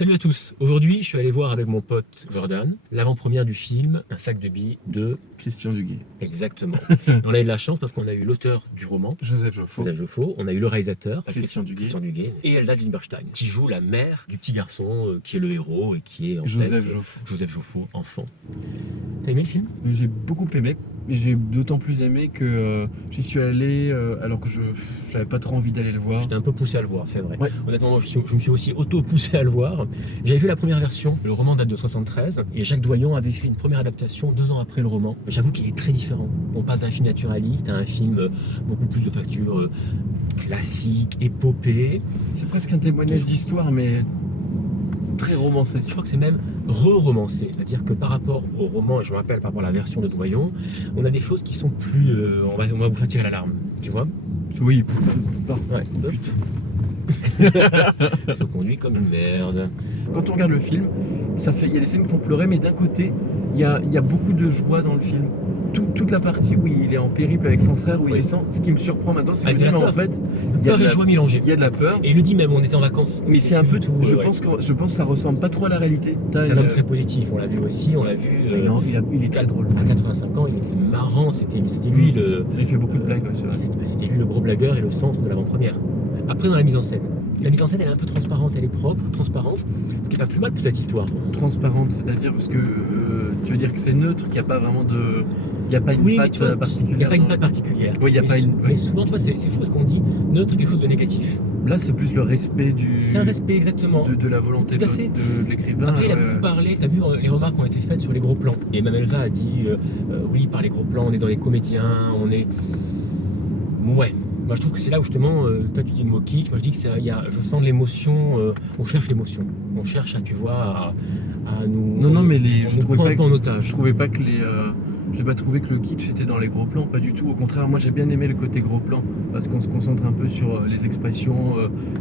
Salut à tous. Aujourd'hui, je suis allé voir avec mon pote Jordan l'avant-première du film Un sac de billes de Christian Duguay. Exactement. On a eu de la chance parce qu'on a eu l'auteur du roman, Joseph Joffo. Joseph Joffo, on a eu le réalisateur, Christian Duguay. et Elsa Zilberstein, qui joue la mère du petit garçon qui est le héros et qui est en Joseph fait Joffo. Joseph Joffo, enfant. T'as aimé le film? J'ai beaucoup aimé. J'ai d'autant plus aimé que j'y suis allé alors que je n'avais pas trop envie d'aller le voir. J'étais un peu poussé à le voir, c'est vrai. Ouais. Honnêtement, moi, je me suis aussi auto-poussé à le voir. J'avais vu la première version, le roman date de 73, et Jacques Doyon avait fait une première adaptation 2 ans après le roman. J'avoue qu'il est très différent. On passe d'un film naturaliste à un film beaucoup plus de facture classique, épopée. C'est presque un témoignage d'histoire, mais très romancé. Je crois que c'est même re-romancé, c'est-à-dire que par rapport au roman, et je me rappelle par rapport à la version de Doyon, on a des choses qui sont plus... on va vous faire tirer l'alarme, tu vois? Oui, putain. Ouais. Je conduis comme une merde. Quand on regarde le film, il y a des scènes qui font pleurer, mais d'un côté, il y a beaucoup de joie dans le film. Toute la partie où il est en périple avec son frère, où il descend, ce qui me surprend maintenant, c'est que en fait, il y a peur et joie mélangée. Il y a de la peur. Et il le dit même, on était en vacances. Mais c'est un peu tout. Je pense que ça ressemble pas trop à la réalité. C'est un homme très positif, on l'a vu aussi, on l'a vu. Non, il est très drôle. À 85 ans, il était marrant, c'était lui le. Il fait beaucoup de blagues, ouais, c'est vrai. C'était lui le gros blagueur et le centre de l'avant-première. Après, dans la mise en scène. La mise en scène, elle est un peu transparente, elle est propre, transparente, ce qui est pas plus mal pour cette histoire. Transparente, c'est-à-dire parce que tu veux dire que c'est neutre, qu'il n'y a pas vraiment de. Il n'y a pas une patte particulière. Il n'y a pas une patte particulière. Oui, il n'y a pas une. Mais souvent, tu vois, c'est fou parce qu'on dit neutre quelque chose de négatif. Là, c'est plus le respect du. C'est un respect, exactement. De la volonté de l'écrivain. Après, il a beaucoup parlé, tu as vu les remarques qui ont été faites sur les gros plans. Et même Elsa a dit oui, par les gros plans, on est dans les comédiens, on est. Ouais. Moi, je trouve que c'est là où justement, toi tu dis le mot kitsch, moi je dis que je sens de l'émotion, on cherche l'émotion. On cherche à, tu vois, à nous. Non, mais je trouvais pas un peu en otage. Je trouvais pas que j'ai pas trouvé que le kitsch était dans les gros plans, pas du tout. Au contraire, moi j'ai bien aimé le côté gros plan parce qu'on se concentre un peu sur les expressions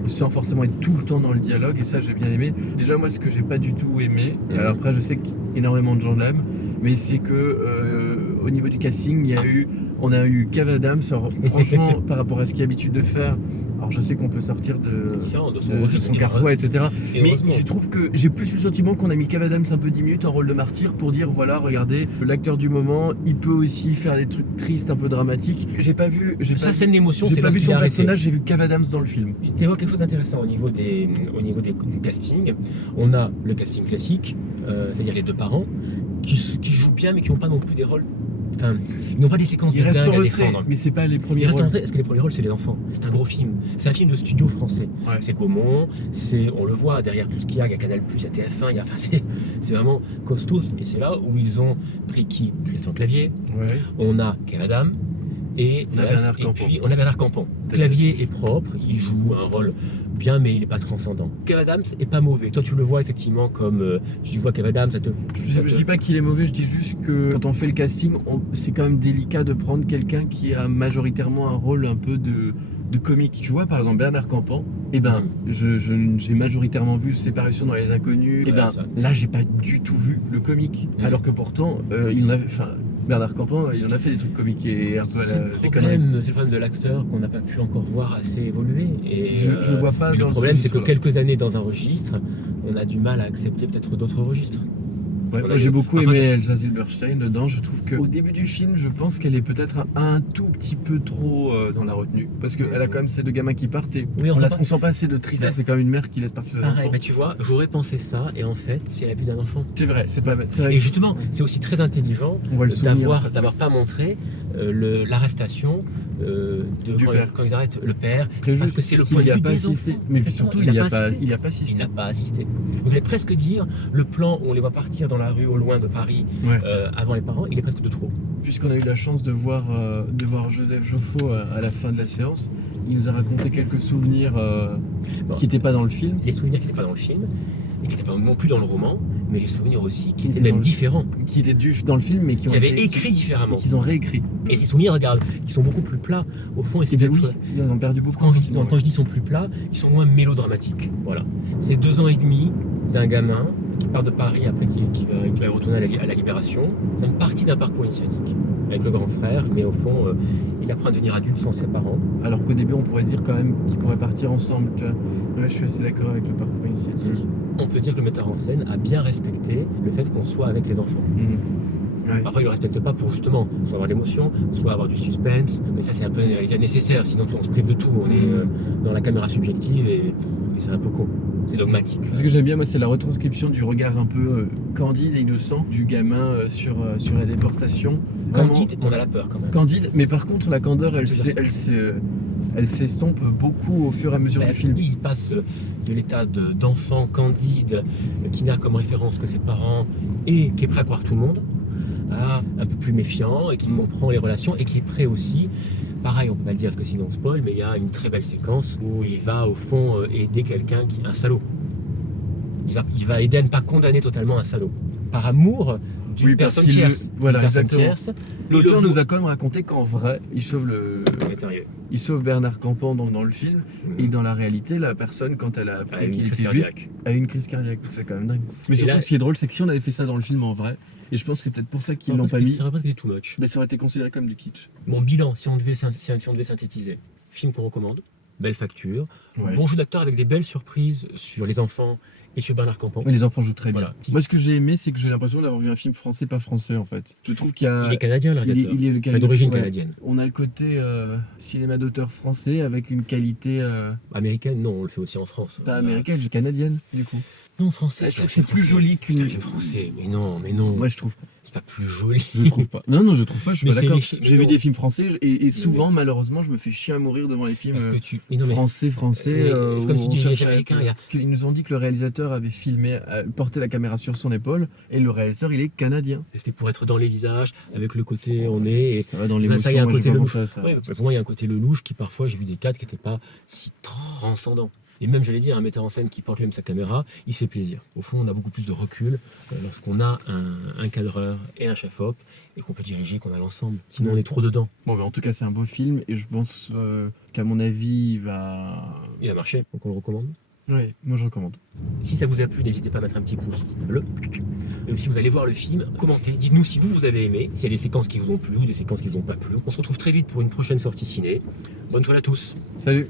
sans forcément être tout le temps dans le dialogue, et ça j'ai bien aimé. Déjà, moi ce que j'ai pas du tout aimé, et alors après je sais qu'énormément de gens l'aiment, mais c'est que au niveau du casting, on a eu Kev Adams. Alors, franchement, par rapport à ce qu'il a l'habitude de faire, alors je sais qu'on peut sortir de son carquois, etc. Mais je trouve que j'ai plus eu le sentiment qu'on a mis Kev Adams un peu 10 minutes en rôle de martyr pour dire voilà, regardez, l'acteur du moment, il peut aussi faire des trucs tristes, un peu dramatiques. J'ai pas vu. Sa scène d'émotion, j'ai pas vu son personnage, j'ai vu Kev Adams dans le film. Tu évoques quelque chose d'intéressant au niveau du casting. On a le casting classique, c'est-à-dire les deux parents, qui jouent bien mais qui n'ont pas non plus des rôles. Enfin, ils n'ont pas des séquences de dingue à défendre. Mais c'est pas les premiers rôles. Parce que les premiers rôles, c'est les enfants. C'est un gros film. C'est un film de studio français. Ouais. C'est Gaumont, on le voit derrière tout ce qu'il y a. Il y a Canal+, il y a TF1, c'est vraiment costaud. Et c'est là où ils ont pris qui? Christian Clavier. Ouais. On a Kev Adams. Et puis on a Bernard Campan. Clavier est propre, il joue un rôle bien, mais il n'est pas transcendant. Kev Adams est pas mauvais. Toi, tu le vois effectivement comme tu vois Kev Adams. Je dis pas qu'il est mauvais, je dis juste que quand on fait le casting, c'est quand même délicat de prendre quelqu'un qui a majoritairement un rôle un peu de comique. Tu vois, par exemple, Bernard Campan, j'ai majoritairement vu ses parutions dans Les Inconnus. Là, j'ai pas du tout vu le comique. Alors que pourtant, Bernard Campan, il en a fait des trucs comiques et un peu à la déconnerie. C'est le problème de l'acteur qu'on n'a pas pu encore voir assez évoluer. Et je le vois pas. Le problème, c'est que quelques années dans un registre, on a du mal à accepter peut-être d'autres registres. Ouais, moi j'ai beaucoup aimé Elsa Zilberstein dedans. Je trouve qu'au début du film, je pense qu'elle est peut-être un tout petit peu trop dans la retenue. Parce qu'elle a quand même ces deux gamins qui partent et on sent pas assez de tristesse. C'est quand même une mère qui laisse partir ses enfants. Bah tu vois, j'aurais pensé ça et en fait, c'est la vue d'un enfant. C'est vrai, c'est pas vrai. Et justement, c'est aussi très intelligent d'avoir pas montré l'arrestation quand ils arrêtent le père. Parce que c'est le point de vue des enfants. Mais surtout, il n'y a pas assisté. Il n'a pas assisté. Vous allez presque dire, le plan où on les voit partir dans la rue au loin de Paris avant les parents, il est presque de trop. Puisqu'on a eu la chance de voir Joseph Joffo à la fin de la séance, il nous a raconté quelques souvenirs qui n'étaient pas dans le film. Les souvenirs qui n'étaient pas dans le film, et qui n'étaient pas non plus dans le roman, mais les souvenirs aussi qui étaient même différents. Qui étaient dans le film, mais qui avaient écrit différemment. Qu'ils ont réécrit. Et ces souvenirs, regarde, ils sont beaucoup plus plats. Au fond, ils ont perdu beaucoup. Quand je dis sont plus plats, ils sont moins mélodramatiques. Voilà. C'est 2 ans et demi d'un gamin qui part de Paris après qui va retourner à la Libération. C'est une partie d'un parcours initiatique avec le grand frère, mais au fond, il apprend à devenir adulte sans ses parents. Alors qu'au début, on pourrait se dire quand même qu'ils pourraient partir ensemble. Tu vois. Ouais, je suis assez d'accord avec le parcours initiatique. on peut dire que le metteur en scène a bien respecté le fait qu'on soit avec les enfants. Ouais. Parfois, il ne le respecte pas pour justement soit avoir de l'émotion, soit avoir du suspense. Mais ça, c'est un peu une réalité nécessaire. Sinon, on se prive de tout. On est dans la caméra subjective et c'est un peu con. C'est dogmatique. Ce que j'aime bien, moi, c'est la retranscription du regard un peu candide et innocent du gamin sur la déportation. Candide, on a la peur quand même. Candide, mais par contre, la candeur, elle s'estompe beaucoup au fur et à mesure du film. Il passe de l'état d'enfant candide qui n'a comme référence que ses parents et qui est prêt à croire tout le monde, à un peu plus méfiant et qui comprend les relations et qui est prêt aussi. Pareil, on peut pas le dire parce que sinon on spoil, mais il y a une très belle séquence où il va au fond aider quelqu'un qui est un salaud. Il va aider à ne pas condamner totalement un salaud. Par amour d'une personne tierce. Voilà, une personne exactement. tierce. L'auteur nous a quand même raconté qu'en vrai, il sauve Bernard Campan dans le film, et dans la réalité, la personne, quand elle a appris qu'il était juif, a eu une crise cardiaque. C'est quand même dingue. Mais surtout, ce qui est drôle, c'est que si on avait fait ça dans le film en vrai, et je pense que c'est peut-être pour ça qu'ils l'ont pas mis, ça aurait pas été too much. mais ça aurait été considéré comme du kitsch. Mon bilan, si on devait synthétiser, film qu'on recommande, belle facture, Ouais. bon jeu d'acteur avec des belles surprises sur les enfants et sur Bernard Campan. Mais les enfants jouent très bien. Voilà. Moi, ce que j'ai aimé, c'est que j'ai l'impression d'avoir vu un film français, pas français en fait. Je trouve qu'il y a. Il est canadien, le réalisateur. Il est le Enfin, d'origine ouais. canadienne. On a le côté cinéma d'auteur français avec une qualité Américaine, non, on le fait aussi en France. pas américaine, canadienne du coup. Non, français. Je trouve que c'est plus joli qu'une. C'est un film français, mais non. Moi, je trouve pas. C'est pas plus joli. Je trouve pas. Non, je trouve pas. Je suis Mais pas c'est d'accord. les J'ai vu des films français et souvent, malheureusement, je me fais chier à mourir devant les films Parce que tu. Mais non, mais français. c'est comme où tu on dis, cherche les Américains, il y a. Ils nous ont dit que le réalisateur avait filmé, porté la caméra sur son épaule, et le réalisateur, il est canadien. C'était pour être dans les visages, avec le côté on est. Et Ça va dans ça, l'émotion. il y a un moi, j'ai côté pas le pensé louche. à ça. Ouais, pour moi, il y a un côté le louche qui parfois, j'ai vu des cadres qui n'étaient pas si transcendants. Et même, j'allais dire, un metteur en scène qui porte même sa caméra, il se fait plaisir. Au fond, on a beaucoup plus de recul lorsqu'on a un cadreur et un chef-op et qu'on peut diriger, qu'on a l'ensemble. Sinon, on est trop dedans. Bon, en tout cas, c'est un beau film et je pense qu'à mon avis, il va marcher, donc on le recommande. Oui, moi je recommande. Si ça vous a plu, n'hésitez pas à mettre un petit pouce bleu. Et si vous allez voir le film, commentez. Dites-nous si vous avez aimé, s'il y a des séquences qui vous ont plu ou des séquences qui vous ont pas plu. On se retrouve très vite pour une prochaine sortie ciné. Bonne soirée à tous. Salut!